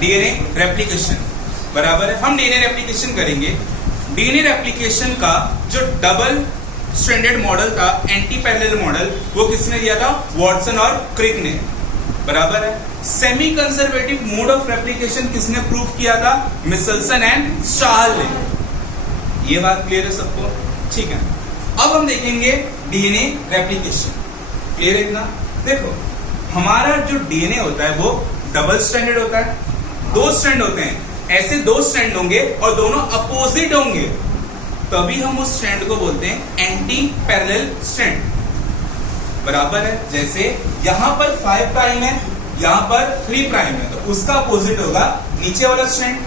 DNA replication, बराबर है। हम डीएनए रेप्लिकेशन करेंगे। डीएनए रेप्लिकेशन का जो डबल स्ट्रैंडेड मॉडल था, एंटी पैरेलल मॉडल, वो किसने दिया था? वॉटसन और क्रिक ने, बराबर है। Semi conservative mode of replication किसने प्रूव किया था? मिचेल्सन एंड स्टाहल ने। ये बात क्लियर है सबको? ठीक है। अब हम देखेंगे डीएनए रेप्लिकेशन। क्लियर है इतना? देखो, हमारा जो डीएनए होता है वो डबल स्ट्रैंडेड होता है, दो स्ट्रैंड होते हैं। ऐसे दो स्ट्रैंड होंगे और दोनों अपोजिट होंगे, तभी हम उस स्ट्रैंड को बोलते हैं एंटी पैरेलल स्ट्रैंड, बराबर है। जैसे यहां पर 5 प्राइम है, यहां पर 3 प्राइम है, तो उसका अपोजिट होगा नीचे वाला स्ट्रैंड।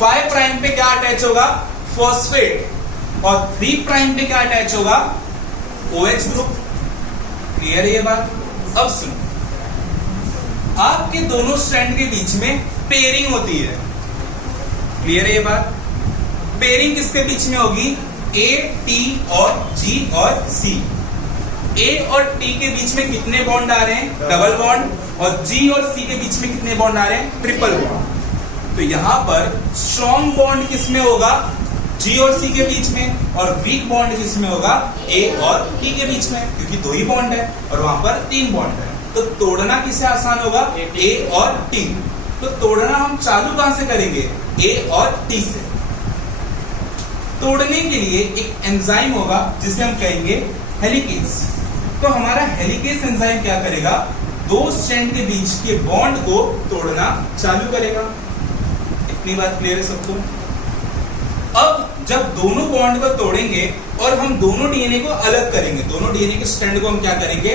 5 प्राइम पे क्या अटैच होगा? फॉस्फेट। और 3 प्राइम पे क्या अटैच होगा? OH group. क्लियर है ये बात? अब सुनो, आपके दोनों स्ट्रैंड के बीच में पेयरिंग होती है। क्लियर है ये बात? पेयरिंग किसके बीच में होगी? A, T और G और C। A और T के बीच में कितने बॉन्ड आ रहे हैं? Double bond. और G और C के बीच में कितने बॉन्ड आ रहे हैं? Triple bond. तो यहां पर स्ट्रॉन्ग बॉन्ड किसमें होगा? G और C के बीच में। और वीक बॉन्ड किसमें होगा? A और T के बीच में, क्योंकि 2 ही बॉन्ड है और वहां पर 3 बॉन्ड है। तो तोड़ना किसे आसान होगा? A और T। तो तोड़ना हम चालू कहां से करेंगे? A और T से। तोड़ने के लिए एक एंजाइम होगा जिसे हम कहेंगे हेलिकेज। तो हमारा हेलिकेज एंजाइम क्या करेगा? दो स्ट्रैंड के बीच के बॉन्ड को तोड़ना चालू करेगा। इतनी बात क्लियर है सबको? अब जब दोनों बॉन्ड को तोड़ेंगे और हम दोनों डीएनए को अलग करेंगे, दोनों डीएनए के स्ट्रैंड को हम क्या करेंगे?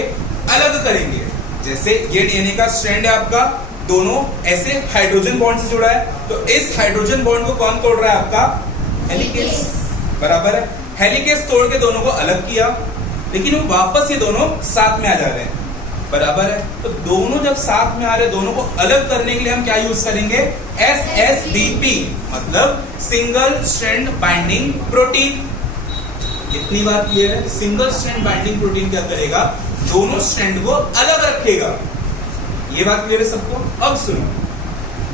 अलग करेंगे। जैसे ये डीएनए का स्ट्रैंड है आपका, दोनों ऐसे हाइड्रोजन बॉन्ड से जुड़ा है, तो इस हाइड्रोजन बॉन्ड को कौन तोड़ रहा है? आपका हेलिकेज, बराबर है। हेलिकेज तोड़ के दोनों को अलग किया, लेकिन वो वापस ये दोनों साथ में आ जा रहे हैं, बराबर है। तो दोनों जब साथ में आ रहे, दोनों को अलग करने के लिए हम क्या यूज करेंगे? SSBP, मतलब सिंगल स्ट्रैंड बाइंडिंग प्रोटीन। इतनी बात क्लियर है? सिंगल स्ट्रैंड बाइंडिंग प्रोटीन क्या करेगा? दोनों स्ट्रैंड को अलग रखेगा। ये बात क्लियर है सबको? अब सुनो,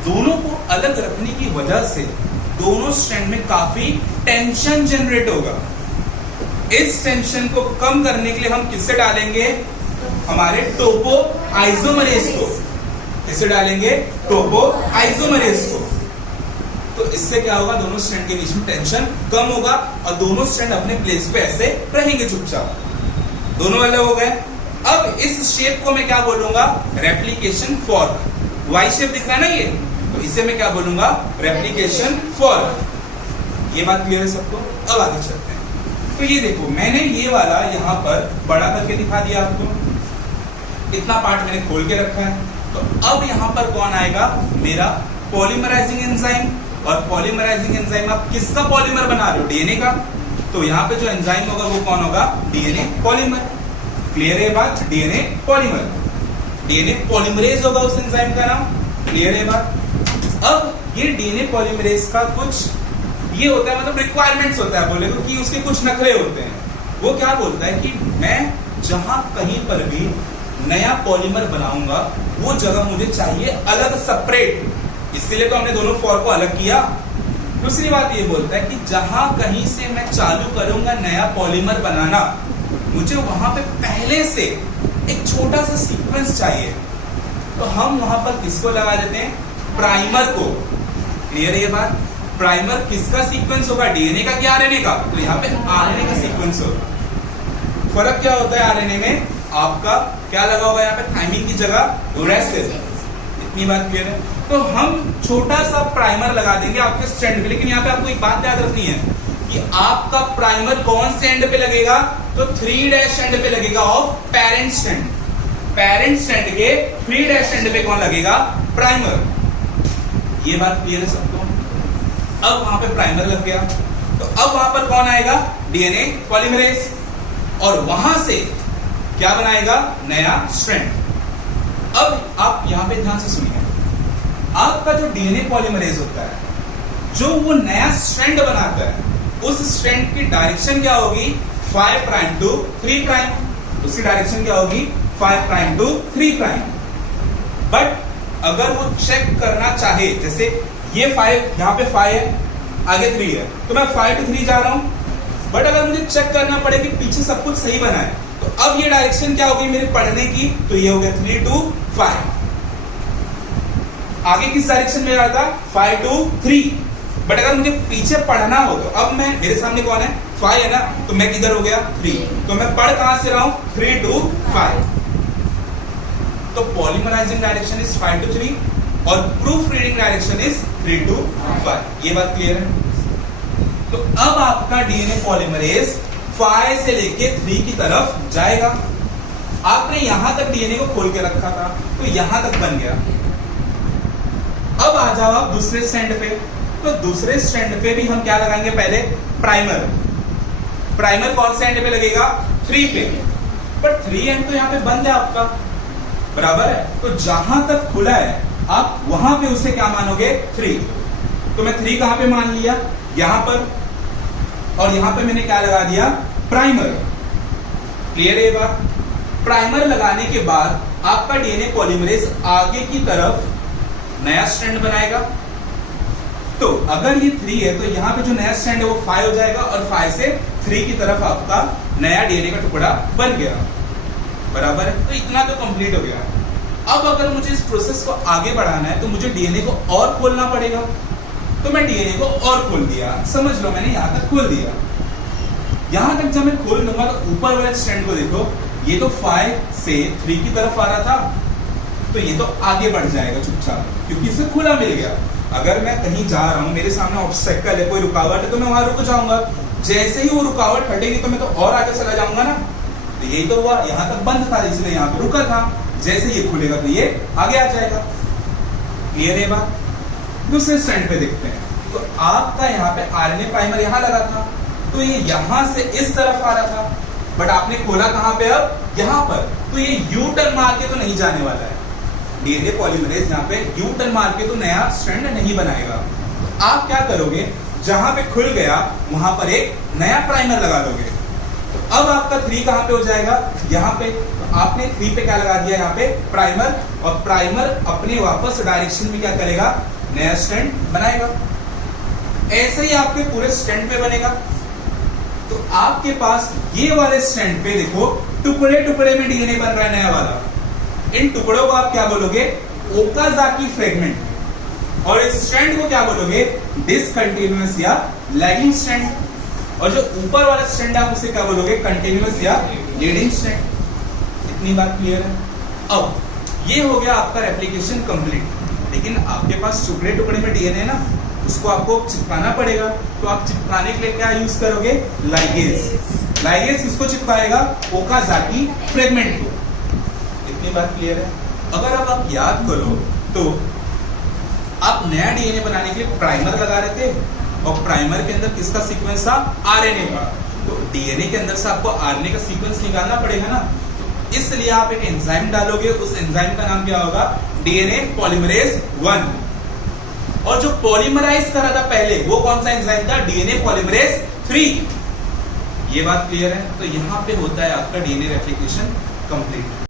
दोनों को अलग रखने की वजह से दोनों स्ट्रैंड में काफी टेंशन जनरेट होगा। इस टेंशन को कम करने के लिए हम किससे डालेंगे? हमारे टोपो आइसोमरेज को। किससे डालेंगे? टोपो आइसोमरेज को। तो इससे क्या होगा? दोनों स्ट्रैंड के बीच में टेंशन कम होगा और दोनों स्ट्रैंड अपने प्लेस पे ऐसे रहेंगे चुपचाप। दोनों अलग हो गए। अब इस शेप को मैं क्या बोलूंगा? Replication fork. वाई शेप दिख रहा है ना ये, तो इसे मैं क्या बोलूंगा? Replication fork. ये बात क्लियर है सबको? अब आगे चलते हैं। तो ये देखो, मैंने ये वाला यहाँ पर बड़ा करके दिखा दिया आपको, इतना पार्ट मैंने खोल के रखा है। तो अब यहाँ पर कौन आएगा? मेरा पॉलीमराइजिंग एंजाइम। और पॉलीमराइजिंग एंजाइम आप किसका पॉलीमर बना रहे हो? डीएनए का। तो यहाँ पे जो एंजाइम होगा वो कौन होगा? DNA polymer. क्लियर है बात? डीएनए पॉलीमर, डीएनए पॉलीमरेज होगा उस एंजाइम का नाम। क्लियर है बात? अब ये डीएनए पॉलीमरेज का कुछ ये होता है, मतलब रिक्वायरमेंट्स होता है, बोले तो कि उसके कुछ नखरे होते हैं। वो क्या बोलता है कि मैं जहां कहीं पर भी नया पॉलीमर बनाऊंगा वो जगह मुझे चाहिए अलग, सेपरेट। इसलिए तो हमने दोनों फॉर्म को अलग किया। दूसरी बात ये बोलता है कि जहां कहीं से मैं चालू करूंगा नया पॉलीमर बनाना, मुझे वहां पे पहले से एक छोटा सा सीक्वेंस चाहिए। तो हम वहां पर किसको लगा देते हैं? प्राइमर को। क्लियर है ये बात? प्राइमर किसका सीक्वेंस होगा? डीएनए का क्या आरएनए का? तो यहाँ पे आरएनए का सीक्वेंस होगा। फर्क क्या होता है आरएनए में? आपका क्या लगा होगा यहाँ पे? थाइमिन की जगह यूरेसिल। इतनी बात क्लियर है? तो हम छोटा सा प्राइमर लगा देंगे आपके स्ट्रैंड पे। लेकिन यहाँ पे आपको एक बात याद रखनी है कि आपका प्राइमर कौन से एंड पे लगेगा? तो 3' एंड पे लगेगा of parent strand. Parent strand के 3' एंड पे कौन लगेगा? प्राइमर। ये बात क्लियर है सबको? अब वहां पे प्राइमर लग गया, तो अब वहां पर कौन आएगा? DNA polymerase. और वहां से क्या बनाएगा? नया स्ट्रैंड। अब आप यहां पे ध्यान से सुनिए, आपका जो डीएनए पॉलीमरेज होता है, जो वो नया स्ट्रैंड बनाता है, उस स्ट्रैंड की डायरेक्शन क्या होगी? 5 प्राइम टू 3 प्राइम। उसकी डायरेक्शन क्या होगी? 5 प्राइम टू 3 प्राइम। बट अगर वो चेक करना चाहे, जैसे ये 5 यहाँ पे 5 है, आगे 3 है, तो मैं 5 to 3 जा रहा हूं, बट अगर मुझे चेक करना पड़े कि पीछे सब कुछ सही बना है, तो अब ये डायरेक्शन क्या होगी मेरे पढ़ने की, तो ये हो गया 3 to 5। आगे किस डायरेक्शन में रहा था, 5 to 3, बट अगर मुझे पीछे पढ़ना हो तो अब मैं, मेरे सामने कौन है, 5 है ना, तो मैं किधर हो गया, 3, तो मैं पढ़ कहां से रहा हूं, 3 to 5। तो पॉलीमराइजिंग डायरेक्शन इज 5 to 3 और proof reading direction is 3 to 5। ये बात क्लियर है। तो अब आपका डीएनए पॉलीमरेज 5 से लेके 3 की तरफ जाएगा। आपने यहां तक डीएनए को खोल के रखा था, तो यहां तक बन गया। अब आ जाओ आप दूसरे स्टैंड पे, तो दूसरे स्टैंड पे भी हम क्या लगाएंगे, पहले प्राइमर। प्राइमर कौन से एंड पे लगेगा, 3 पे, बट 3 एंड तो यहां पे बंद है आपका, बराबर है, तो जहां तक खुला है आप वहां पे उसे क्या मानोगे, 3। तो मैं 3 कहां पे मान लिया, यहां पर, और यहां पे मैंने क्या लगा दिया, प्राइमर। क्लियर है ये बात। प्राइमर लगाने के बाद आपका डीएनए पॉलीमरेज आगे की तरफ नया स्ट्रैंड बनाएगा। तो अगर ये 3 है, तो यहां पे जो नया स्ट्रैंड है वो 5 हो जाएगा, और 5 से 3 की तरफ आपका नया डीएनए का टुकड़ा बन गया, बराबर है। तो इतना तो कंप्लीट हो गया। अब अगर मुझे इस प्रोसेस को आगे बढ़ाना है, तो मुझे डीएनए को और खोलना पड़ेगा। तो मैं डीएनए को और खोल दिया, समझ लो मैंने यहां तक खोल दिया। यहां तक जब मैं खोल दूंगा तो ऊपर वाले स्ट्रैंड को देखो, ये तो 5 से 3 की तरफ आ रहा था, तो ये तो आगे बढ़ जाएगा चुपचाप, क्योंकि इसे खुला मिल गया। अगर मैं कहीं जा रहा हूं, मेरे सामने ऑब्स्टेकल है, कोई रुकावट है, तो मैं वहां रुक जाऊंगा। जैसे ही वो रुकावट हटेगी तो मैं तो और आगे चला जाऊंगा ना। तो यही तो हुआ, यहां तक बंद था इसलिए यहां पे रुका था, जैसे ये खुलेगा तो ये आगे आ जाएगा। क्लियर है बात। दूसरे स्टैंड पे देखते हैं, तो आपका यहाँ पे आरएनए प्राइमर यहाँ लगा था, तो ये यहां से इस तरफ आ रहा था, बट आपने खोला कहां पे, अब यहां पर, तो ये यू टर्न मार के तो नहीं जाने वाला है। डीएनए पॉलीमरेज यहाँ पे यू टर्न मार के तो नया स्ट्रैंड नहीं बनाएगा। तो आप क्या करोगे, जहां पे खुल गया वहां पर एक नया प्राइमर लगा दोगे। तो अब आपका 3 कहां पे हो जाएगा, यहाँ पे। तो आपने 3 पे क्या लगा दिया, यहाँ पे प्राइमर, और प्राइमर अपने वापस डायरेक्शन में क्या करेगा, नया स्ट्रैंड बनाएगा। ऐसे ही आपके पूरे स्ट्रैंड पे बनेगा। तो आपके पास ये वाले स्ट्रैंड पे देखो, टुकड़े टुकड़े में डीएनए बन रहा है नया वाला। इन टुकड़ों को आप क्या बोलोगे, ओकाजाकी फ्रेगमेंट, और इस स्ट्रैंड को क्या बोलोगे, डिसकंटिन्यूअस या लैगिंग स्ट्रैंड, और जो ऊपर वाला स्ट्रैंड है आप उसे क्या बोलोगे, कंटिन्यूअस या लीडिंग स्ट्रैंड। इतनी बात क्लियर है। अब ये हो गया आपका रेप्लिकेशन कंप्लीट, लेकिन आपके पास टुकड़े टुकड़े में डीएनए ना, उसको आपको चिपकाना पड़ेगा। तो आप चिपकाने के लिए क्या यूज करोगे, लाइगेज। लाइगेज किसको चिपकाएगा, ओकाजाकी फ्रेगमेंट को। इतनी बात क्लियर है। अगर अब आप याद करो तो आप नया डीएनए बनाने के लिए प्राइमर लगा रहे थे, और प्राइमर के अंदर किसका सीक्वेंस था, आरएनए का। तो डीएनए के अंदर से आपको आरएनए का सीक्वेंस निकालना पड़ेगा ना, तो इसलिए आप एक एंजाइम डालोगे। उस एंजाइम का नाम क्या होगा, डीएनए पॉलीमरेज 1। और जो पॉलीमराइज करा था पहले, वो कौन सा एंजाइम था, डीएनए पॉलीमरेज 3। ये बात क्लियर है। तो यहां पे होता है आपका डीएनए रेप्लिकेशन कंप्लीट।